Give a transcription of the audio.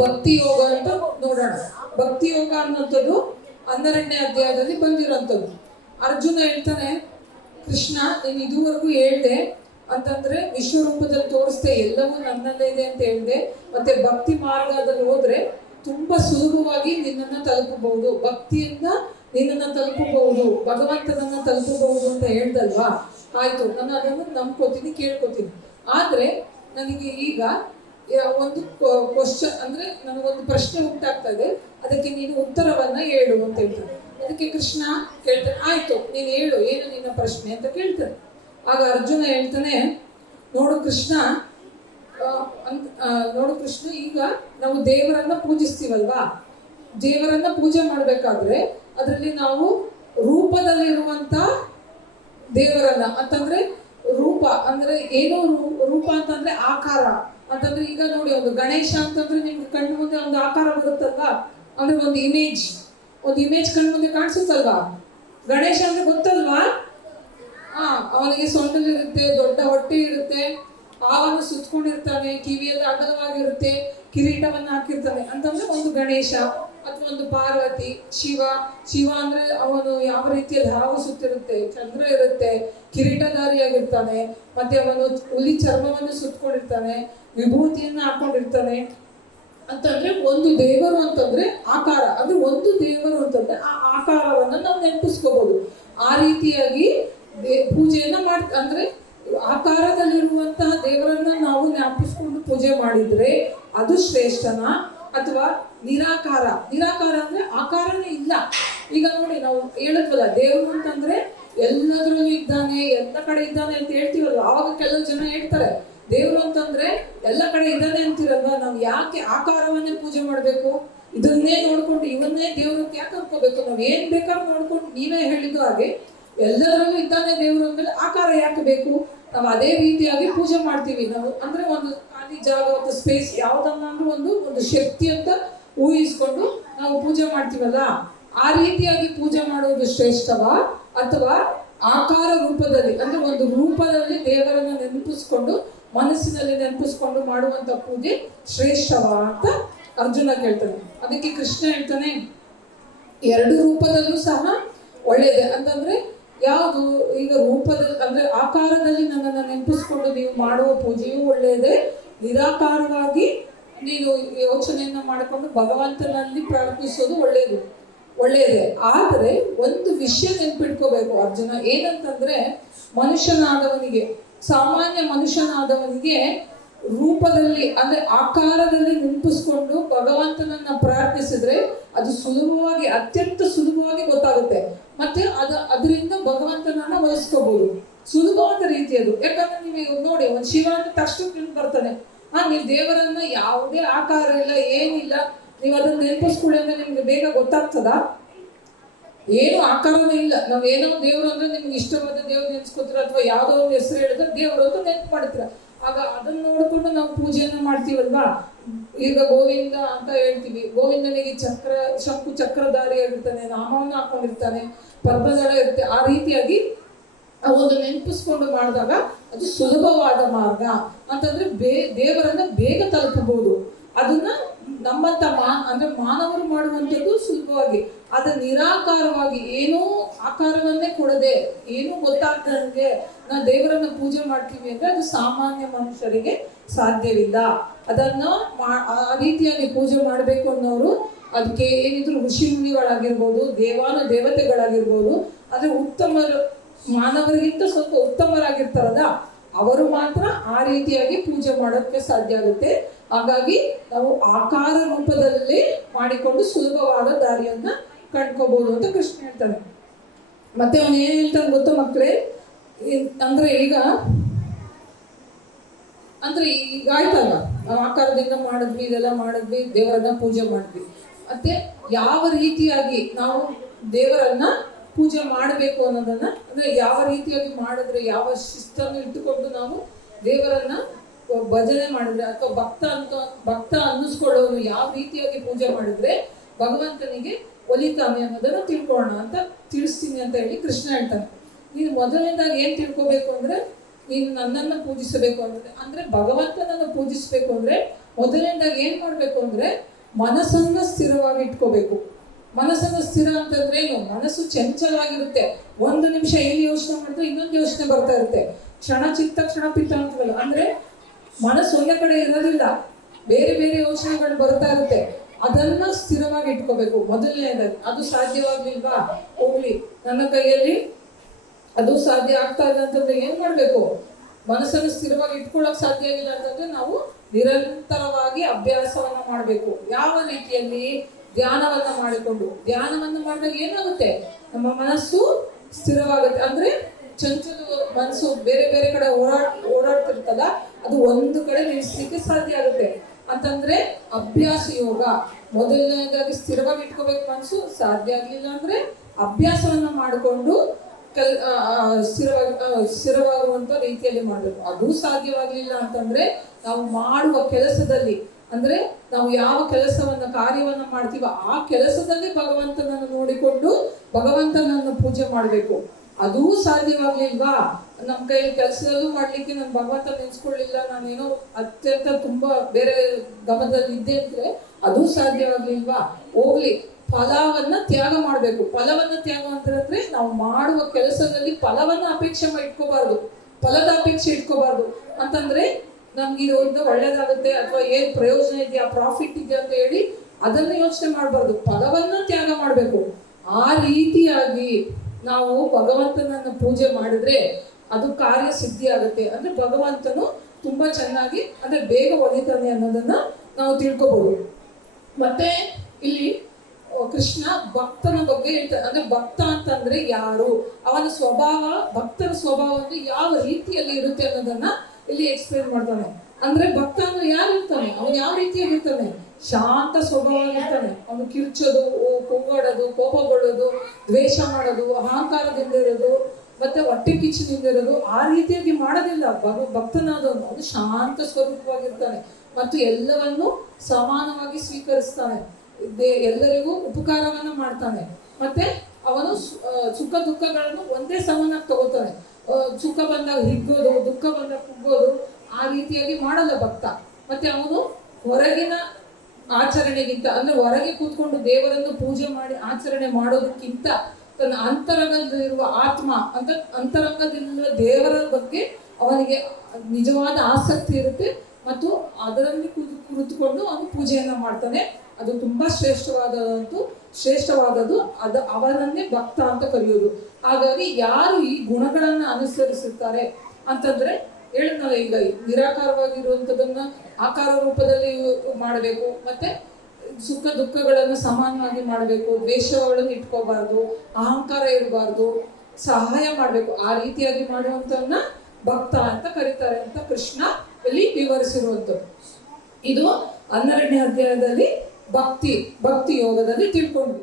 ಭಕ್ತಿ ಯೋಗ ಅಂತ ನೋಡೋಣ. ಭಕ್ತಿ ಯೋಗ ಅನ್ನೋಂಥದ್ದು 12ನೇ ಅಧ್ಯಾಯದಲ್ಲಿ ಬಂದಿರೋಂಥದ್ದು. ಅರ್ಜುನ ಹೇಳ್ತಾನೆ, ಕೃಷ್ಣ ನೀನು ಇದುವರೆಗೂ ಹೇಳ್ದೆ ಅಂತಂದ್ರೆ ವಿಶ್ವರೂಪದಲ್ಲಿ ತೋರಿಸ್ದೆ, ಎಲ್ಲವೂ ನನ್ನಲ್ಲೇ ಇದೆ ಅಂತ ಹೇಳಿದೆ. ಮತ್ತೆ ಭಕ್ತಿ ಮಾರ್ಗದಲ್ಲಿ ಹೋದ್ರೆ ತುಂಬಾ ಸುಲಭವಾಗಿ ನಿನ್ನನ್ನ ತಲುಪಬಹುದು, ಭಕ್ತಿಯಿಂದ ನಿನ್ನನ್ನ ತಲುಪಬಹುದು, ಭಗವಂತನನ್ನ ತಲುಪಬಹುದು ಅಂತ ಹೇಳ್ದಲ್ವಾ? ಆಯ್ತು, ನಾನು ಅದನ್ನು ನಂಬ್ಕೋತೀನಿ, ಕೇಳ್ಕೊತೀನಿ. ಆದ್ರೆ ನನಗೆ ಈಗ ಒಂದು ಕ್ವಶನ್ ಅಂದ್ರೆ ನನಗೊಂದು ಪ್ರಶ್ನೆ ಉಂಟಾಗ್ತಾ ಇದೆ, ಅದಕ್ಕೆ ನೀನು ಉತ್ತರವನ್ನ ಹೇಳು ಅಂತ ಹೇಳ್ತಾರೆ. ಅದಕ್ಕೆ ಕೃಷ್ಣ ಕೇಳ್ತಾನೆ, ಆಯ್ತು ನೀನು ಹೇಳು, ಏನು ನಿನ್ನ ಪ್ರಶ್ನೆ ಅಂತ ಕೇಳ್ತಾನೆ. ಆಗ ಅರ್ಜುನ ಹೇಳ್ತಾನೆ, ನೋಡು ಕೃಷ್ಣ, ಈಗ ನಾವು ದೇವರನ್ನ ಪೂಜಿಸ್ತೀವಲ್ವಾ, ದೇವರನ್ನ ಪೂಜೆ ಮಾಡ್ಬೇಕಾದ್ರೆ ಅದರಲ್ಲಿ ನಾವು ರೂಪದಲ್ಲಿರುವಂತ ದೇವರನ್ನ ಅಂತಂದ್ರೆ ರೂಪ ಅಂದ್ರೆ ಏನು, ರೂಪ ಅಂತಂದ್ರೆ ಆಕಾರ ಅಂತಂದ್ರೆ, ಈಗ ನೋಡಿ ಒಂದು ಗಣೇಶ ಅಂತಂದ್ರೆ ನಿಮ್ಗೆ ಕಣ್ಣು ಮುಂದೆ ಒಂದು ಆಕಾರ ಬರುತ್ತಲ್ವಾ, ಅಂದ್ರೆ ಒಂದು ಇಮೇಜ್ ಕಣ್ಣು ಮುಂದೆ ಕಾಣಿಸುತ್ತಲ್ವಾ. ಗಣೇಶ ಅಂದ್ರೆ ಗೊತ್ತಲ್ವಾ? ಅವನಿಗೆ ಸೊಂಟಲಿರುತ್ತೆ, ದೊಡ್ಡ ಹೊಟ್ಟೆ ಇರುತ್ತೆ, ಹಾವನ್ನು ಸುತ್ತಕೊಂಡಿರ್ತಾನೆ, ಕಿವಿಯಲ್ಲಿ ಅಗಲವಾಗಿರುತ್ತೆ, ಕಿರೀಟವನ್ನ ಹಾಕಿರ್ತಾನೆ ಅಂತಂದ್ರೆ ಒಂದು ಗಣೇಶ. ಅಥವಾ ಒಂದು ಪಾರ್ವತಿ, ಶಿವ ಅಂದ್ರೆ ಅವನು ಯಾವ ರೀತಿಯಲ್ಲಿ ಹಾವು ಸುತ್ತಿರುತ್ತೆ, ಚಂದ್ರ ಇರುತ್ತೆ, ಕಿರೀಟಧಾರಿಯಾಗಿರ್ತಾನೆ, ಮತ್ತೆ ಅವನು ಹುಲಿ ಚರ್ಮವನ್ನು ಸುತ್ತಕೊಂಡಿರ್ತಾನೆ, ವಿಭೂತಿಯನ್ನ ಹಾಕೊಂಡಿರ್ತಾನೆ ಅಂತಂದ್ರೆ ಒಂದು ದೇವರು ಅಂತಂದ್ರೆ ಆಕಾರ. ಅಂದ್ರೆ ಒಂದು ದೇವರು ಅಂತಂದ್ರೆ ಆ ಆಕಾರವನ್ನ ನಾವು ನೆನಪಿಸ್ಕೋಬಹುದು. ಆ ರೀತಿಯಾಗಿ ಪೂಜೆಯನ್ನ ಅಂದ್ರೆ ಆಕಾರದಲ್ಲಿರುವಂತಹ ದೇವರನ್ನ ನಾವು ಜ್ಞಾಪಿಸ್ಕೊಂಡು ಪೂಜೆ ಮಾಡಿದ್ರೆ ಅದು ಶ್ರೇಷ್ಠನ, ಅಥವಾ ನಿರಾಕಾರ ಅಂದ್ರೆ ಆಕಾರನೇ ಇಲ್ಲ. ಈಗ ನೋಡಿ, ನಾವು ಹೇಳಿದ್ವಲ್ಲ, ದೇವರು ಅಂತಂದ್ರೆ ಎಲ್ಲದರಲ್ಲೂ ಇದ್ದಾನೆ, ಎಲ್ಲ ಕಡೆ ಇದ್ದಾನೆ ಅಂತ ಹೇಳ್ತೀವಲ್ವ. ಆವಾಗ ಕೆಲವು ಜನ ಹೇಳ್ತಾರೆ, ದೇವರು ಅಂತಂದ್ರೆ ಎಲ್ಲ ಕಡೆ ಇದ್ದಾನೆ ಅಂತಿರಲ್ವಾ, ನಾವು ಯಾಕೆ ಆಕಾರವನ್ನೇ ಪೂಜೆ ಮಾಡ್ಬೇಕು, ಇದನ್ನೇ ನೋಡ್ಕೊಂಡು ಇವನ್ನೇ ದೇವ್ರ ಯಾಕೆ ಅನ್ಕೋಬೇಕು, ನಾವ್ ಏನ್ ಬೇಕಾದ್ರೂ ನೋಡ್ಕೊಂಡು, ನೀವೇ ಹೇಳಿದ್ದು ಹಾಗೆ ಎಲ್ಲದರಲ್ಲೂ ಇದ್ದಾನೆ ದೇವರು ಅಂದ್ಮೇಲೆ ಆಕಾರ ಯಾಕೆ ಬೇಕು? ನಾವು ಅದೇ ರೀತಿಯಾಗಿ ಪೂಜೆ ಮಾಡ್ತೀವಿ ನಾವು. ಅಂದ್ರೆ ಒಂದು ಖಾಲಿ ಜಾಗ, ಒಂದು ಸ್ಪೇಸ್, ಯಾವ್ದನ್ನಾದ್ರೂ ಒಂದು ಶಕ್ತಿ ಅಂತ ಊಹಿಸ್ಕೊಂಡು ನಾವು ಪೂಜೆ ಮಾಡ್ತೀವಲ್ಲ, ಆ ರೀತಿಯಾಗಿ ಪೂಜೆ ಮಾಡೋದು ಶ್ರೇಷ್ಠವಾ, ಅಥವಾ ಆಕಾರ ರೂಪದಲ್ಲಿ ಅಂದ್ರೆ ಒಂದು ರೂಪದಲ್ಲಿ ದೇವರನ್ನ ನೆನಪಿಸ್ಕೊಂಡು ಮನಸ್ಸಿನಲ್ಲಿ ನೆನಪಿಸ್ಕೊಂಡು ಮಾಡುವಂತ ಪೂಜೆ ಶ್ರೇಷ್ಠವಾ ಅಂತ ಅರ್ಜುನ ಕೇಳ್ತಾನೆ. ಅದಕ್ಕೆ ಕೃಷ್ಣ ಹೇಳ್ತಾನೆ, ಎರಡು ರೂಪದಲ್ಲೂ ಸಹ ಒಳ್ಳೇದೆ ಅಂತಂದ್ರೆ ಯಾವುದು? ಈಗ ರೂಪದಲ್ಲಿ ಅಂದ್ರೆ ಆಕಾರದಲ್ಲಿ ನನ್ನನ್ನು ನೆನಪಿಸ್ಕೊಂಡು ನೀವು ಮಾಡುವ ಪೂಜೆಯೂ ಒಳ್ಳೆಯದೇ, ನಿರಾಕಾರವಾಗಿ ನೀನು ಯೋಚನೆಯನ್ನ ಮಾಡಿಕೊಂಡು ಭಗವಂತನಲ್ಲಿ ಪ್ರಾರ್ಥಿಸೋದು ಒಳ್ಳೆಯದೇ. ಆದರೆ ಒಂದು ವಿಷಯ ನೆನ್ಪಿಟ್ಕೋಬೇಕು ಅರ್ಜುನ, ಏನಂತಂದ್ರೆ ಸಾಮಾನ್ಯ ಮನುಷ್ಯನಾದವನಿಗೆ ರೂಪದಲ್ಲಿ ಅಂದ್ರೆ ಆಕಾರದಲ್ಲಿ ನೆನಪಿಸ್ಕೊಂಡು ಭಗವಂತನನ್ನ ಪ್ರಾರ್ಥಿಸಿದ್ರೆ ಅದು ಅತ್ಯಂತ ಸುಲಭವಾಗಿ ಗೊತ್ತಾಗುತ್ತೆ. ಮತ್ತೆ ಅದರಿಂದ ಭಗವಂತನನ್ನ ವಹಿಸ್ಕೋಬಹುದು ಸುಲಭವಾದ ರೀತಿಯದು. ಯಾಕಂದ್ರೆ ನೀವು ನೋಡಿ, ಒಂದು ಶಿವ ಅಂತ ತಕ್ಷಣ ಬರ್ತಾನೆ, ನೀವು ದೇವರನ್ನ ಯಾವುದೇ ಆಕಾರ ಇಲ್ಲ, ಏನಿಲ್ಲ, ನೀವು ಅದನ್ನ ನೆನಪಿಸ್ಕೊಳ್ಳಿ ಅಂದ್ರೆ ನಿಮ್ಗೆ ಬೇಗ ಗೊತ್ತಾಗ್ತದ? ಏನು ಆಕಾರವೇ ಇಲ್ಲ. ನಾವ್ ಏನೋ ದೇವ್ರು ಅಂದ್ರೆ ನಿಮ್ಗೆ ಇಷ್ಟವಾದ ದೇವ್ರು ನೆನ್ಸ್ಕೊತೀರ, ಅಥವಾ ಯಾವ್ದೋ ಒಂದು ಹೆಸರು ಹೇಳಿದ್ರೆ ದೇವ್ರು ಅಂತ ನೆನ್ಪು ಮಾಡ್ತೀರ. ಆಗ ಅದನ್ನ ನೋಡ್ಕೊಂಡು ನಾವು ಪೂಜೆಯನ್ನ ಮಾಡ್ತೀವಲ್ವಾ. ಈಗ ಗೋವಿಂದ ಅಂತ ಹೇಳ್ತೀವಿ, ಗೋವಿಂದನಿಗೆ ಶಂಕು ಚಕ್ರಧಾರಿ ಆಗಿರ್ತಾನೆ, ನಾಮವನ್ನು ಹಾಕೊಂಡಿರ್ತಾನೆ, ಪದ್ಮದಳ ಇರುತ್ತೆ. ಆ ರೀತಿಯಾಗಿ ಒಂದು ನೆನಪಿಸ್ಕೊಂಡು ಮಾಡಿದಾಗ ಅದು ಸುಲಭವಾದ ಮಾರ್ಗ ಅಂತಂದ್ರೆ ದೇವರನ್ನ ಬೇಗ ತಲುಪಬಹುದು. ಅದನ್ನ ನಮ್ಮಂತ ಅಂದ್ರೆ ಮಾನವರು ಮಾಡುವಂಥದ್ದು ಸುಲಭವಾಗಿ, ಅದ ನಿರಾಕಾರವಾಗಿ ಏನೋ ಆಕಾರವನ್ನೇ ಕೊಡದೆ, ಏನೂ ಗೊತ್ತಾಗ್ದಂಗೆ ನಾವು ದೇವರನ್ನ ಪೂಜೆ ಮಾಡ್ತೀವಿ ಅಂದ್ರೆ ಅದು ಸಾಮಾನ್ಯ ಮನುಷ್ಯರಿಗೆ ಸಾಧ್ಯವಿಲ್ಲ. ಅದನ್ನ ಆ ರೀತಿಯಾಗಿ ಪೂಜೆ ಮಾಡಬೇಕು ಅನ್ನೋರು, ಅದಕ್ಕೆ ಏನಿದ್ರು ಋಷಿ ಮುನಿಗಳಾಗಿರ್ಬೋದು, ದೇವತೆಗಳಾಗಿರ್ಬೋದು, ಆದ್ರೆ ಮಾನವರಿಗಿಂತ ಸ್ವಲ್ಪ ಉತ್ತಮರಾಗಿರ್ತಾರಲ್ಲ, ಅವರು ಮಾತ್ರ ಆ ರೀತಿಯಾಗಿ ಪೂಜೆ ಮಾಡೋಕ್ಕೆ ಸಾಧ್ಯ ಆಗುತ್ತೆ. ಹಾಗಾಗಿ ನಾವು ಆಕಾರ ರೂಪದಲ್ಲಿ ಮಾಡಿಕೊಂಡು ಸುಲಭವಾದ ದಾರಿಯನ್ನ ಕಂಡ್ಕೋಬಹುದು ಅಂತ ಕೃಷ್ಣ ಹೇಳ್ತಾನೆ. ಮತ್ತೆ ಅವನು ಏನ್ ಹೇಳ್ತಾನೆ ಗೊತ್ತಾ ಮಕ್ಕಳೇ, ಅಂದ್ರೆ ಈಗ ಆಯ್ತಲ್ಲ, ನಾವು ಆಕಾರದಿಂದ ಮಾಡಿದ್ವಿ, ಇದೆಲ್ಲ ಮಾಡಿದ್ವಿ, ದೇವರನ್ನ ಪೂಜೆ ಮಾಡಿದ್ವಿ. ಮತ್ತೆ ಯಾವ ರೀತಿಯಾಗಿ ನಾವು ದೇವರನ್ನ ಪೂಜೆ ಮಾಡಬೇಕು ಅನ್ನೋದನ್ನ, ಅಂದ್ರೆ ಯಾವ ರೀತಿಯಾಗಿ ಮಾಡಿದ್ರೆ, ಯಾವ ಶಿಸ್ತನ್ನು ಇಟ್ಟುಕೊಂಡು ನಾವು ದೇವರನ್ನ ಭಜನೆ ಮಾಡಿದ್ರೆ, ಅಥವಾ ಭಕ್ತ ಅನ್ನಿಸ್ಕೊಳ್ಳೋನು ಯಾವ ರೀತಿಯಾಗಿ ಪೂಜೆ ಮಾಡಿದ್ರೆ ಭಗವಂತನಿಗೆ ಒಲಿತಾನೆ ಅನ್ನೋದನ್ನ ತಿಳ್ಕೊಳ್ಳೋಣ ಅಂತ ತಿಳಿಸ್ತೀನಿ ಅಂತ ಹೇಳಿ ಕೃಷ್ಣ ಹೇಳ್ತಾನೆ. ನೀನು ಮೊದಲನೇದಾಗಿ ಏನ್ ತಿಳ್ಕೋಬೇಕು ಅಂದ್ರೆ, ನೀನು ನನ್ನನ್ನು ಪೂಜಿಸಬೇಕು ಅಂದ್ರೆ ಭಗವಂತನನ್ನು ಪೂಜಿಸಬೇಕು ಅಂದ್ರೆ ಮೊದಲನೇದಾಗಿ ಏನ್ ಮಾಡ್ಬೇಕು ಅಂದ್ರೆ ಮನಸ್ಸನ್ನ ಸ್ಥಿರವಾಗಿ ಇಟ್ಕೋಬೇಕು. ಮನಸ್ಸನ್ನ ಸ್ಥಿರ ಅಂತಂದ್ರೆ ಏನು? ಮನಸ್ಸು ಚಂಚಲವಾಗಿರುತ್ತೆ. ಒಂದು ನಿಮಿಷ ಎಲ್ಲಿ ಯೋಚನೆ ಮಾಡಿದ್ರೆ ಇನ್ನೊಂದು ಯೋಚನೆ ಬರ್ತಾ ಇರುತ್ತೆ. ಕ್ಷಣ ಚಿತ್ತ ಕ್ಷಣ ಪಿತ್ತ ಅಂತವಲ್ಲ, ಅಂದ್ರೆ ಮನಸ್ಸು ಒಂದೇ ಕಡೆ ಇರೋದಿಲ್ಲ, ಬೇರೆ ಬೇರೆ ಯೋಚನೆಗಳು ಬರ್ತಾ ಇರುತ್ತೆ. ಅದನ್ನ ಸ್ಥಿರವಾಗಿ ಇಟ್ಕೋಬೇಕು ಮೊದಲನೇದಾಗಿ. ಅದು ಸಾಧ್ಯವಾಗ್ಲಿಲ್ವಾ? ಹೋಗ್ಲಿ, ನನ್ನ ಕೈಯಲ್ಲಿ ಅದು ಸಾಧ್ಯ ಆಗ್ತಾ ಇಲ್ಲ ಅಂತಂದ್ರೆ ಏನ್ ಮಾಡ್ಬೇಕು? ಮನಸ್ಸನ್ನು ಸ್ಥಿರವಾಗಿ ಇಟ್ಕೊಳ್ಳೋಕೆ ಸಾಧ್ಯ ಆಗಿಲ್ಲ ಅಂತಂದ್ರೆ ನಾವು ನಿರಂತರವಾಗಿ ಅಭ್ಯಾಸವನ್ನ ಮಾಡಬೇಕು. ಯಾವ ರೀತಿಯಲ್ಲಿ? ಧ್ಯಾನವನ್ನ ಮಾಡಿಕೊಂಡು. ಧ್ಯಾನವನ್ನ ಮಾಡಿದಾಗ ಏನಾಗುತ್ತೆ? ನಮ್ಮ ಮನಸ್ಸು ಸ್ಥಿರವಾಗುತ್ತೆ. ಅಂದ್ರೆ ಚಂಚಲ ಮನಸ್ಸು ಬೇರೆ ಬೇರೆ ಕಡೆ ಓಡಾಡ್ತಿರ್ತಲ್ಲ, ಅದು ಒಂದು ಕಡೆ ನಿಲ್ಲಿಸ್ಲಿಕ್ಕೆ ಸಾಧ್ಯ ಆಗುತ್ತೆ. ಅಂತಂದ್ರೆ ಅಭ್ಯಾಸ ಯೋಗ. ಮೊದಲನೇದಾಗಿ ಸ್ಥಿರವಾಗಿ ಇಟ್ಕೋಬೇಕು ಮನಸ್ಸು. ಸಾಧ್ಯ ಆಗ್ಲಿಲ್ಲ ಅಂದ್ರೆ ಅಭ್ಯಾಸವನ್ನ ಮಾಡಿಕೊಂಡು ಸ್ಥಿರವಾಗುವಂತ ರೀತಿಯಲ್ಲಿ ಮಾಡಬೇಕು. ಅದು ಸಾಧ್ಯವಾಗ್ಲಿಲ್ಲ ಅಂತಂದ್ರೆ ನಾವು ಮಾಡುವ ಕೆಲಸದಲ್ಲಿ, ಅಂದ್ರೆ ನಾವು ಯಾವ ಕೆಲಸವನ್ನ ಕಾರ್ಯವನ್ನ ಮಾಡ್ತೀವೋ ಆ ಕೆಲಸದಲ್ಲಿ ಭಗವಂತನನ್ನು ನೋಡಿಕೊಂಡು ಭಗವಂತನನ್ನು ಪೂಜೆ ಮಾಡಬೇಕು. ಅದೂ ಸಾಧ್ಯವಾಗ್ಲಿಲ್ವಾ? ನಮ್ಮ ಕೈಯಲ್ಲಿ ಕೆಲಸದಲ್ಲೂ ಮಾಡ್ಲಿಕ್ಕೆ ನಾನು ಭಗವಂತ ನೆನ್ಸ್ಕೊಳ್ಳಿಲ್ಲ, ನಾನೇನೋ ಅತ್ಯಂತ ತುಂಬಾ ಬೇರೆ ಗಮನದಲ್ಲಿ ಇದ್ದೆ ಅಂದ್ರೆ ಅದೂ ಸಾಧ್ಯವಾಗ್ಲಿಲ್ವಾ? ಹೋಗ್ಲಿ, ಫಲವನ್ನ ತ್ಯಾಗ ಮಾಡಬೇಕು. ಫಲವನ್ನ ತ್ಯಾಗ ಅಂತಂದ್ರೆ ನಾವು ಮಾಡುವ ಕೆಲಸದಲ್ಲಿ ಫಲವನ್ನ ಅಪೇಕ್ಷೆ ಇಟ್ಕೋಬಾರ್ದು, ಫಲದ ಅಪೇಕ್ಷೆ ಇಟ್ಕೋಬಾರ್ದು. ಅಂತಂದ್ರೆ ನಮ್ಗೆ ಇದು ಒಳ್ಳೇದಾಗುತ್ತೆ ಅಥವಾ ಏನ್ ಪ್ರಯೋಜನ ಇದೆಯಾ, ಪ್ರಾಫಿಟ್ ಇದೆಯಾ ಅಂತ ಹೇಳಿ ಅದನ್ನ ಯೋಚನೆ ಮಾಡಬಾರ್ದು. ಫಲವನ್ನ ತ್ಯಾಗ ಮಾಡಬೇಕು. ಆ ರೀತಿಯಾಗಿ ನಾವು ಭಗವಂತನನ್ನ ಪೂಜೆ ಮಾಡಿದ್ರೆ ಅದು ಕಾರ್ಯ ಸಿದ್ಧಿ ಆಗುತ್ತೆ. ಅಂದ್ರೆ ಭಗವಂತನು ತುಂಬಾ ಚೆನ್ನಾಗಿ, ಅಂದ್ರೆ ಬೇಗ ಒಲಿತಾನೆ ಅನ್ನೋದನ್ನ ನಾವು ತಿಳ್ಕೊಬಹುದು. ಮತ್ತೆ ಇಲ್ಲಿ ಕೃಷ್ಣ ಭಕ್ತನ ಬಗ್ಗೆ ಹೇಳ್ತಾರೆ. ಅಂದ್ರೆ ಭಕ್ತ ಅಂತಂದ್ರೆ ಯಾರು, ಅವನ ಸ್ವಭಾವ, ಭಕ್ತನ ಸ್ವಭಾವ ಅಂದ್ರೆ ಯಾವ ರೀತಿಯಲ್ಲಿ ಇರುತ್ತೆ ಅನ್ನೋದನ್ನ ಇಲ್ಲಿ ಎಕ್ಸ್ಪ್ಲೇನ್ ಮಾಡ್ತಾನೆ. ಅಂದ್ರೆ ಭಕ್ತ ಅಂದ್ರೆ ಯಾರು ಇರ್ತಾನೆ, ಅವನು ಯಾವ ರೀತಿಯಾಗಿ ಇರ್ತಾನೆ? ಶಾಂತ ಸ್ವಭಾವವಾಗಿರ್ತಾನೆ. ಅವನು ಕಿರ್ಚೋದು, ಕೂಗಾಡೋದು, ಕೋಪಗೊಳ್ಳೋದು, ದ್ವೇಷ ಮಾಡೋದು, ಅಹಂಕಾರದಿಂದ ಇರೋದು, ಮತ್ತೆ ಹೊಟ್ಟೆ ಕಿಚ್ಚಿನಿಂದ ಇರೋದು ಆ ರೀತಿಯಾಗಿ ಮಾಡೋದಿಲ್ಲ. ಭಕ್ತನಾದವನು ಅವನು ಶಾಂತ ಸ್ವರೂಪವಾಗಿರ್ತಾನೆ ಮತ್ತು ಎಲ್ಲವನ್ನು ಸಮಾನವಾಗಿ ಸ್ವೀಕರಿಸ್ತಾನೆ. ಎಲ್ಲರಿಗೂ ಉಪಕಾರವನ್ನ ಮಾಡ್ತಾನೆ. ಮತ್ತೆ ಅವನು ಸುಖ ದುಃಖಗಳನ್ನು ಒಂದೇ ಸಮನಾಗಿ ತಗೋತಾನೆ. ಸುಖ ಬಂದಾಗ ಹಿಗ್ಗೋದು, ದುಃಖ ಬಂದಾಗ ಕುಗ್ಗೋದು ಆ ರೀತಿಯಾಗಿ ಮಾಡಲ್ಲ ಭಕ್ತ. ಮತ್ತೆ ಅವನು ಹೊರಗಿನ ಆಚರಣೆಗಿಂತ, ಅಂದ್ರೆ ಹೊರಗೆ ಕೂತ್ಕೊಂಡು ದೇವರನ್ನು ಪೂಜೆ ಮಾಡಿ ಆಚರಣೆ ಮಾಡೋದಕ್ಕಿಂತ ತನ್ನ ಅಂತರಂಗದಲ್ಲಿರುವ ಆತ್ಮ ಅಂತ ಅಂತರಂಗದಲ್ಲಿರುವ ದೇವರ ಬಗ್ಗೆ ಅವನಿಗೆ ನಿಜವಾದ ಆಸಕ್ತಿ ಇರುತ್ತೆ ಮತ್ತು ಅದರಲ್ಲಿ ಕುಳಿತುಕೊಂಡು ಅವನು ಪೂಜೆಯನ್ನ ಮಾಡ್ತಾನೆ. ಅದು ತುಂಬಾ ಶ್ರೇಷ್ಠವಾದದ್ದು. ಅದು ಅವನನ್ನೇ ಭಕ್ತ ಅಂತ ಕರೆಯೋದು. ಹಾಗಾಗಿ ಯಾರು ಈ ಗುಣಗಳನ್ನ ಅನುಸರಿಸುತ್ತಾರೆ ಅಂತಂದ್ರೆ ಹೇಳಿದ್ನಲ್ಲ, ಈಗ ನಿರಾಕಾರವಾಗಿರುವಂಥದ್ದನ್ನ ಆಕಾರ ರೂಪದಲ್ಲಿ ಮಾಡಬೇಕು, ಮತ್ತೆ ಸುಖ ದುಃಖಗಳನ್ನು ಸಮಾನವಾಗಿ ಮಾಡಬೇಕು, ದ್ವೇಷಗಳನ್ನು ಇಟ್ಕೋಬಾರ್ದು, ಅಹಂಕಾರ ಇರಬಾರ್ದು, ಸಹಾಯ ಮಾಡಬೇಕು. ಆ ರೀತಿಯಾಗಿ ಮಾಡುವಂತವನ್ನ ಭಕ್ತ ಅಂತ ಕರೀತಾರೆ ಅಂತ ಕೃಷ್ಣ ಇಲ್ಲಿ ವಿವರಿಸಿರುವಂಥದ್ದು. ಇದು 12ನೇ ಅಧ್ಯಾಯದಲ್ಲಿ ಭಕ್ತಿ ಯೋಗದಲ್ಲಿ ತಿಳ್ಕೊಂಡ್ವಿ.